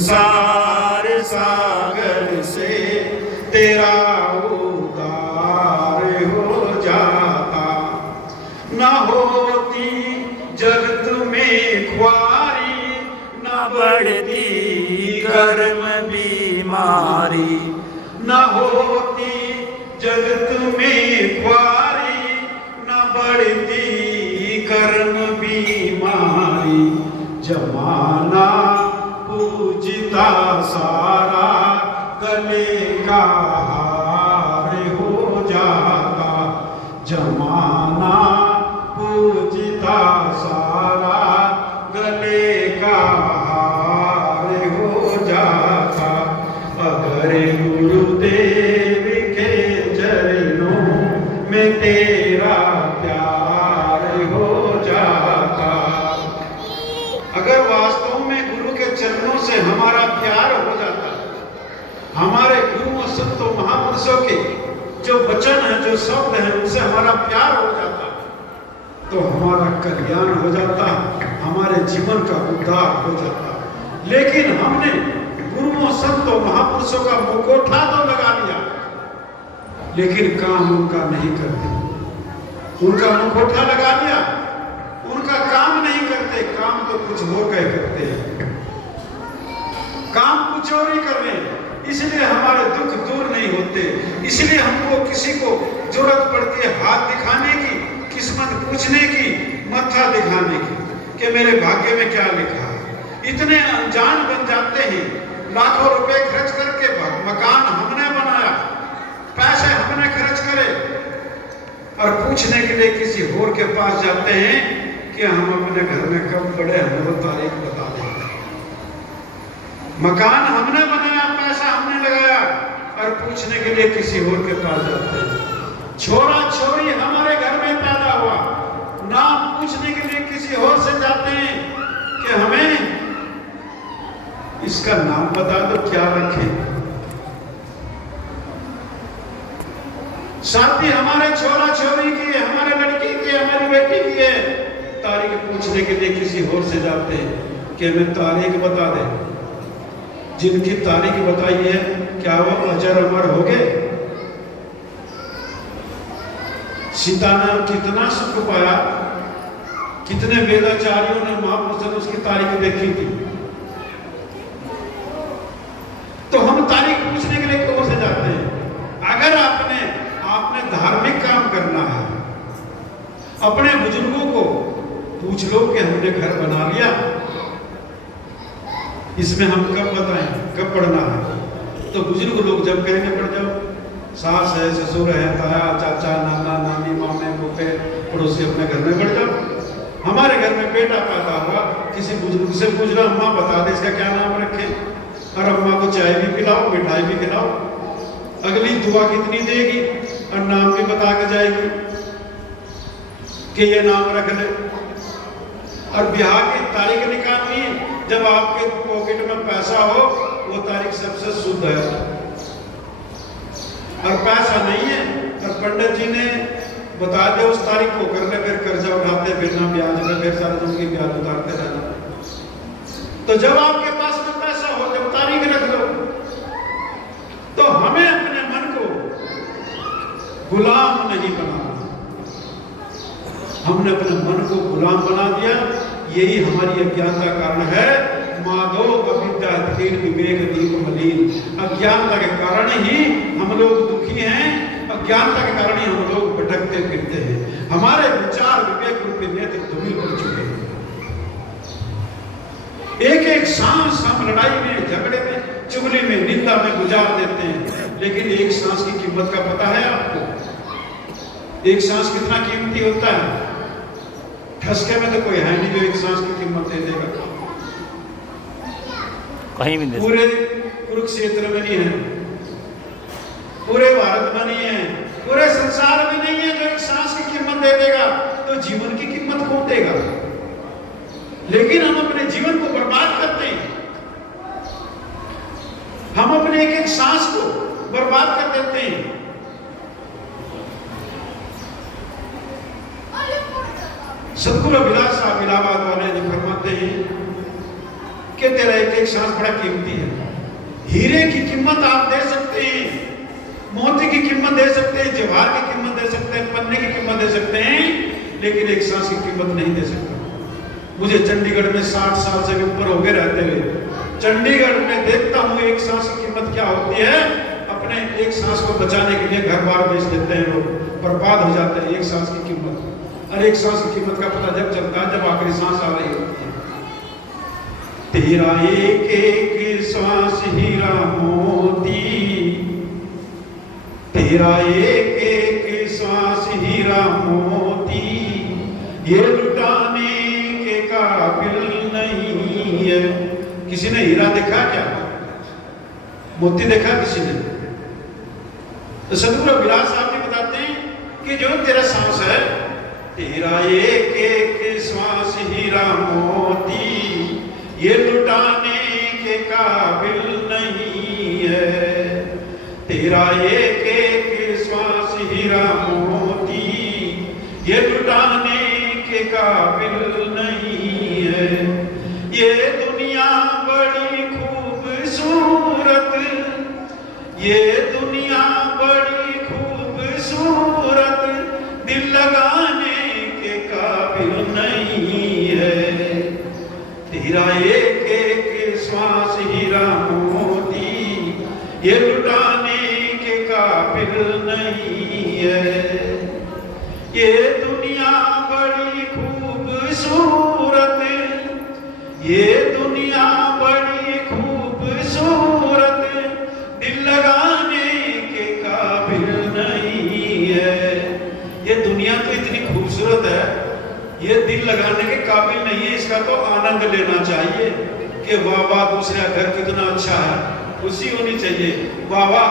संसार सागर से तेरा उद्धार हो जाता। न होती जगत में ख्वारी, न बढ़ती कर्म बीमारी। न होती जगत में ख्वारी, न बढ़ती कर्म बीमारी। जमाना पूजता सारा गले का हार हो जाता। जमाना पूजता सारा गले का हार हो जाता। अगर गुरुदेव के चरणों में तेरा प्यार हो जाता। अगर वास्तव में गुरु के चरणों से हमारा प्यार हो जाता, हमारे गुरुओं संतों महापुरुषों के जो वचन है, जो शब्द है, उनसे हमारा प्यार हो जाता, तो हमारा कल्याण हो जाता, हमारे जीवन का उद्धार हो जाता। लेकिन हमने गुरुओं संतों महापुरुषों का मुखौटा तो लगा लिया, लेकिन काम उनका नहीं करते। उनका मुखौटा लगा लिया, उनका काम नहीं करते। काम तो कुछ और कह करते हैं, काम कुछ और ही कर रहे हैं। इसलिए हमारे दुख दूर नहीं होते। इसलिए हमको किसी को जरूरत पड़ती है हाथ दिखाने की, किस्मत पूछने की, मत्था दिखाने की कि मेरे भाग्य में क्या लिखा है। इतने अनजान बन जाते हैं, लाखों रुपए खर्च करके मकान हमने बनाया, पैसे हमने खर्च करे, और पूछने के लिए किसी और के पास जाते हैं कि हम अपने घर में कब पड़े, हमें वो तारीख बता देंगे। मकान हमने बनाया, पैसा हमने लगाया, और पूछने के लिए किसी और के पास जाते हैं। छोरा छोरी हमारे घर में पैदा हुआ, नाम पूछने के लिए किसी और से जाते हैं कि हमें इसका नाम बता दो, क्या रखें। शादी हमारे छोरा छोरी की है, हमारे लड़की की है, हमारी बेटी की है, तारीख पूछने के लिए किसी और से जाते हैं कि हमें तारीख बता दे। जिनकी तारीख बताई है, क्या वो अजर अमर हो गए? सीता ने कितना सुख पाया, कितने वेदाचार्यों ने महापुरुषों ने उसकी तारीख देखी थी। तो हम तारीख पूछने के लिए कौन से जाते हैं? अगर आपने धार्मिक काम करना है, अपने बुजुर्गों को पूछ लो कि हमने घर बना लिया, इसमें हम कब बताएं, कब पढ़ना है। तो बुजुर्ग लोग जब कहेंगे पढ़ जाओ, सास है, ससुर है, ताया, चाचा, नाना, नानी, मामे, पोते, पड़ोसी, अपने घर में पढ़ जाओ। हमारे घर में बेटा पैदा हुआ, किसी बुजुर्ग से पूछ लो, अम्मा बता दे इसका क्या नाम रखे, और अम्मा को चाय भी पिलाओ, मिठाई भी खिलाओ। अगली दुआ कितनी देगी और नाम भी बता के जाएगी कि ये नाम रख ले। और ब्याह की तारीख निकालनी है, जब आपके पॉकेट में पैसा हो, वो तारीख सबसे शुद्ध है। और पैसा नहीं है और पंडित जी ने बता दिया उस तारीख को, कर ले, फिर कर्जा उठाते फिरना ब्याज में, फिर सारे दिन की ब्याज उतारते रहना। तो जब आपके पास में पैसा हो, जब तारीख रख लो, तो हमें अपने मन को गुलाम नहीं बनाना। हमने अपने मन को गुलाम बना दिया, यही हमारी अज्ञानता का कारण है। माधो अविद्या धीर विवेक दीप मलिन। अज्ञानता के कारण ही हम लोग दुखी हैं, अज्ञानता के कारण ही हम लोग भटकते फिरते हैं। हमारे विचार विवेक रूपी नेत्र धूमिल पड़ चुके हैं। एक एक सांस हम लड़ाई में, झगड़े में, चुगली में, निंदा में गुजार देते हैं, लेकिन एक सांस की कीमत का पता है आपको? एक सांस कितना कीमती होता है? ठसके में तो कोई है नहीं जो एक सांस की कीमत दे देगा। कहीं भी नहीं, पूरे कुरुक्षेत्र में नहीं है, पूरे भारत में नहीं है, पूरे संसार में नहीं है जो एक सांस की कीमत दे देगा। तो जीवन की कीमत कौन देगा? लेकिन हम अपने जीवन को बर्बाद करते हैं, हम अपने एक एक सांस को बर्बाद कर देते हैं। सदगुरु अभिलाष साहब इलाहाबाद वाले जो फरमाते हैं कि तेरा एक एक सांस बड़ा कीमती है। हीरे की कीमत आप दे सकते हैं, मोती की कीमत दे सकते हैं, जवाहर की कीमत दे सकते हैं, पन्ने की कीमत दे सकते हैं, लेकिन एक सांस की कीमत नहीं दे सकते। मुझे चंडीगढ़ में 60 साल से ऊपर हो गए रहते हुए चंडीगढ़ में देखता हूँ एक सांस की कीमत क्या होती है। अपने एक सांस को बचाने के लिए घर बार बेच देते हैं लोग, बर्बाद हो जाते हैं एक सांस की कीमत। और एक सांस की कीमत का पता जब चलता है जब आखिरी सांस आ रही होती है। तेरा एक एक सांस हीरा मोती, तेरा एक एक सांस हीरा मोती, ये लुटाने के काबिल नहीं है। किसी ने हीरा देखा क्या? मोती देखा किसी ने? तो सदगुरु विलास साहब जी बताते हैं कि जो तेरा सांस है, तेरा एक एक सांस हीरा मोती, ये लुटाने के काबिल नहीं है। तेरा एक एक सांस हीरा मोती, ये लुटाने के काबिल नहीं है। ये दुनिया बड़ी खूबसूरत, ये दुनिया बड़ी खूबसूरत, दिल लगाने के काबिल नहीं है। तेरा एक एक श्वास हीरा मोती, ये लुटाने के काबिल नहीं है। ये दुनिया बड़ी खूबसूरत, ये दुनिया बड़ी खूबसूरत, दिल लगाने के काबिल नहीं है। ये दुनिया तो इतनी खूबसूरत है, ये दिल लगाने के काबिल नहीं है। इसका तो आनंद लेना चाहिए कि वाह वाह दूसरा घर कितना अच्छा है, खुशी होनी चाहिए। वाह वाह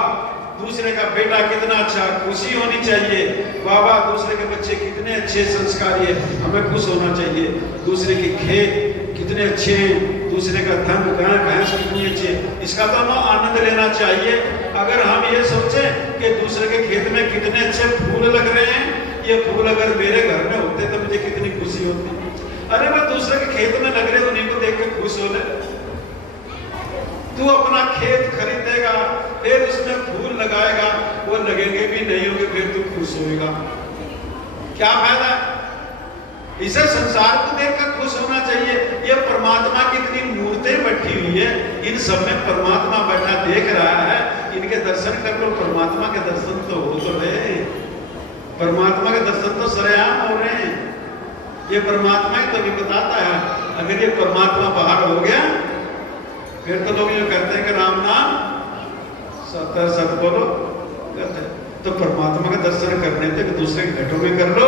दूसरे का बेटा कितना अच्छा, खुशी होनी चाहिए। वाह वाह दूसरे के बच्चे कितने अच्छे संस्कारी है, हमें खुश होना चाहिए। दूसरे के खेत कितने अच्छे हैं, दूसरे का धन गाय भैंस कितनी अच्छे, इसका तो हमें आनंद लेना चाहिए। अगर हम ये सोचें कि दूसरे के खेत में कितने अच्छे फूल लग रहे हैं, ये फूल अगर मेरे घर में होते तो मुझे कितनी खुशी होती। अरे मैं दूसरे के खेत में लग रहे उन्हीं को देख के खुश हो ले। तू अपना खेत खरीदेगा, फिर उसमें फूल लगाएगा, वो लगेंगे भी नहीं होंगे, फिर तू खुश होएगा, क्या फायदा? इसे संसार को देखकर खुश होना चाहिए। ये परमात्मा की इतनी मूर्तें बैठी हुई है, इन सब में परमात्मा बैठा देख रहा है, इनके दर्शन कर लो। परमात्मा के दर्शन तो हो तो रहे, परमात्मा के दर्शन तो सरेआम हो रहे हैं। ये परमात्मा ही तो नहीं बताता है। अगर ये परमात्मा बाहर हो गया फिर तो लोग ये कहते हैं कि राम नाम सत्य सत बोलो कहते हैं। तो परमात्मा का दर्शन करने थे कि दूसरे घटों में कर लो।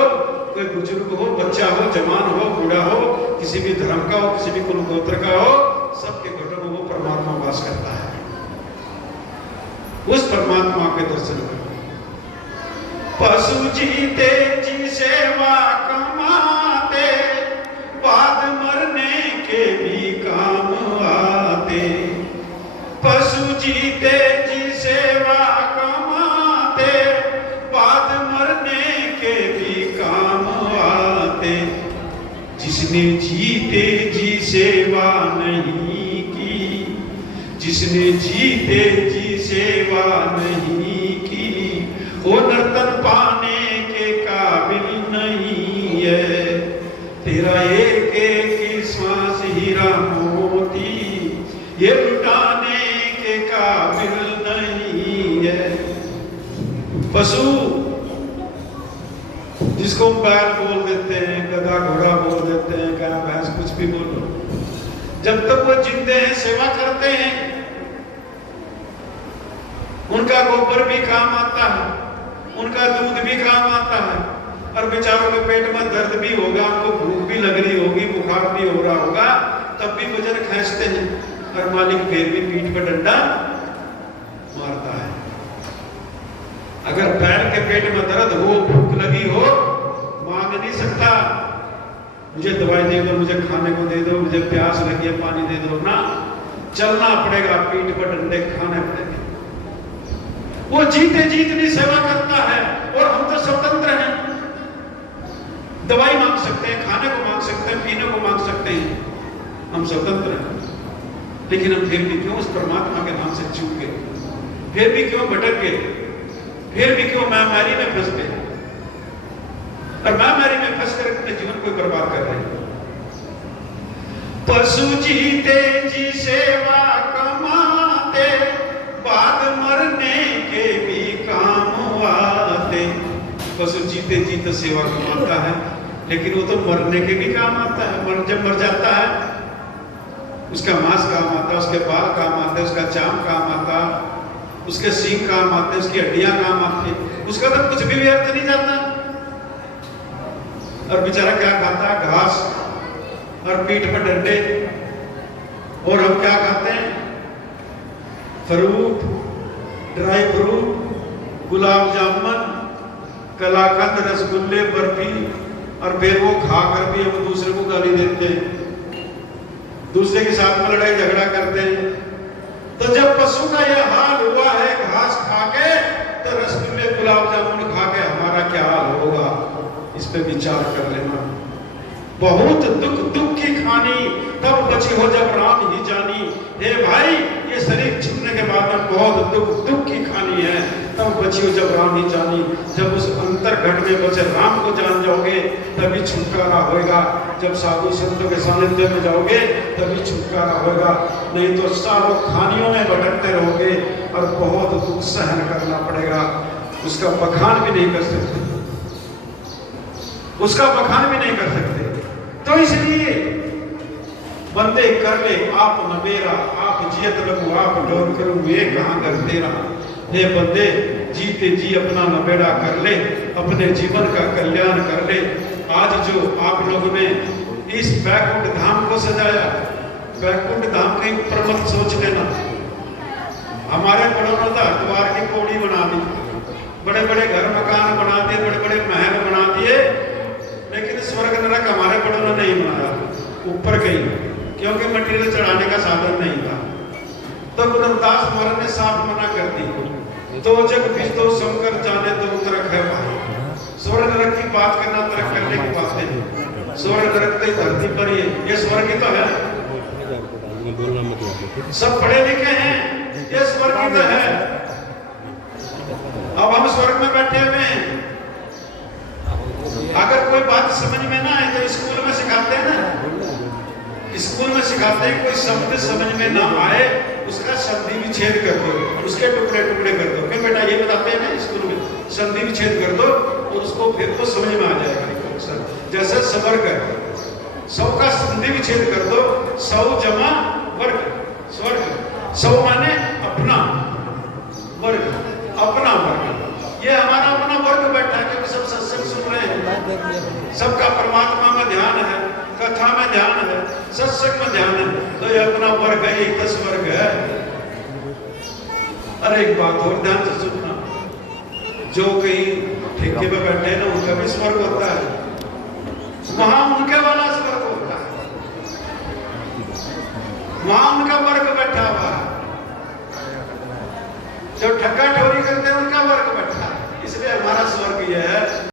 कोई बुजुर्ग हो, बच्चा हो, जवान हो, बूढ़ा हो, किसी भी धर्म का हो, किसी भी कुल गोत्र का हो, सबके घटों में वो परमात्मा वास करता है। उस परमात्मा के दर्शन करो। पशु जीते जी सेवा कमाते, बाद मरने के भी काम आते। पशु जीते जी सेवा कमाते, बाद मरने के भी काम आते। जिसने जीते जी सेवा नहीं की, जिसने जीते जी सेवा नहीं की, वो नर्तन पाने के काबिल नहीं है। तेरा एक एक श्वास हीरा मोती, ये लुटाने के काबिल नहीं है। पशु जिसको बैल बोल देते हैं, गधा घोड़ा बोल देते हैं, गाय भैंस कुछ भी बोलो, जब तक वो जिंदे हैं सेवा करते हैं, उनका गोबर भी काम आता है, उनका दूध भी काम आता है। और बेचारों के पेट में दर्द भी होगा, उनको भूख भी लग रही होगी, बुखार भी हो रहा होगा, तब भी वजन खींचते हैं और मालिक फिर भी पीठ पर डंडा मारता है। अगर बैल के पेट में दर्द हो, भूख लगी हो, मांग नहीं सकता मुझे दवाई दे दो, मुझे खाने को दे दो, मुझे प्यास लगी है पानी दे दो ना, चलना पड़ेगा, पीठ पर डंडे खाने पड़ेंगे। वो जीते जीतनी सेवा करता है। और हम तो स्वतंत्र हैं, दवाई मांग सकते हैं, खाने को मांग सकते हैं, पीने को मांग सकते हैं, हम स्वतंत्र हैं। लेकिन हम फिर भी क्यों उस परमात्मा के नाम से चूक गए, फिर भी क्यों भटक गए, फिर भी क्यों महामारी में फंस गए, और महामारी में फंस कर अपने जीवन को बर्बाद कर रहे हैं। पशु जीते जी सेवा कमाते, बाद मरने के भी काम आते। पशु जीते जी तो सेवा कमाता है, लेकिन वो तो मरने के भी काम आता है। जब मर जाता है उसका मांस काम आता है, उसके बाल काम आते हैं, उसका चाम काम आता, उसके सींग काम आते, उसकी हड्डियां काम आती, उसका तो कुछ भी व्यर्थ नहीं जाता। और बेचारा क्या खाता है? घास और पीठ पर डंडे। और हम क्या खाते हैं? Fruit, dry fruit, gulab jamun, कलाकंद, रसगुल्ले, बर्फी, और फिर वो खाकर भी हम दूसरे को गाली देते हैं, दूसरे के साथ में लड़ाई झगड़ा करते हैं। तो जब पशु का यह हाल हुआ है घास खा के, तो रसगुल्ले गुलाब जामुन खा के हमारा क्या हाल होगा, इस पे विचार कर लेना। बहुत दुख की खानी तब बची हो जब राम ही जानी। हे भाई, ये शरीर छूटने के बाद में बहुत दुख की खानी है, तब बची हो जब राम ही जानी। जब उस अंतरघट में बचे राम को जान जाओगे तभी छुटकारा होएगा। जब साधु संतों के सानिध्य में जाओगे तभी छुटकारा होएगा, नहीं तो सालों खानियों में भटकते रहोगे और बहुत दुख सहन करना पड़ेगा। उसका बखान भी नहीं कर सकते, उसका बखान भी नहीं कर सकते। तो इसलिए बंदे कर ले आप न मेरा, आप जियत लगू आप डोर करूं, ये कहां कर तेरा। हे बंदे, जीते जी अपना नबेड़ा कर ले, अपने जीवन का कल्याण कर ले। आज जो आप लोगों ने इस बैकुंठ धाम को सजाया, बैकुंठ धाम के ऊपर मत सोच लेना। हमारे बड़ों ने तो हरिद्वार की पौड़ी बना दी, बड़े बड़े घर मकान बना दिए, बड़े बड़े महल बना दिए, लेकिन स्वर्ग नरक हमारे बड़ों ने नहीं बनाया ऊपर कहीं, क्योंकि मटेरियल चढ़ाने का साधन नहीं था। तो गुरुदास महाराज ने साफ मना कर दी, तो जग बिस्तो शंकर जाने तो उतरक है भाई। स्वर्ग नरक की बात करना तरक करने की बात है। स्वर्ग नरक तो धरती पर ही है, ये स्वर्ग ही तो है। सब पढ़े लिखे हैं, ये स्वर्ग ही तो है। अब हम स्वर्ग में बैठे हुए हैं। अगर कोई बात समझ में ना आए तो स्कूल में सिखाते हैं ना, स्कूल में सिखाते हैं कोई शब्द समझ में ना आए उसका संधि विच्छेद कर दो, उसके टुकड़े टुकड़े कर दो। क्यों बेटा, ये बताते हैं ना स्कूल में, संधि विच्छेद कर दो और उसको फिर तो समझ में आ जाएगा। जैसे स्वर्ग है, सौ का संधि विच्छेद कर दो, सौ जमा वर्ग स्वर्ग। सौ माने अपना, वर्ग अपना वर्ग। ये हमारा अपना वर्ग बैठा है, क्योंकि सब सत्संग सुन रहे हैं, सबका परमात्मा में ध्यान है, कथा में ध्यान है, सत्संग में ध्यान है, तो ये अपना वर्ग है, ये 10 वर्ग है। अरे एक बात और ध्यान से सुनना, जो कहीं ठेके पे बैठे हैं ना, उनका भी स्वर्ग होता है, वहां उनके वाला स्वर्ग होता है, वहां उनका वर्ग बैठा हुआ है। जो ठक्का ठोरी करते हैं उनका वर्ग बैठा है, इसलिए हमारा स्वर्ग यह है।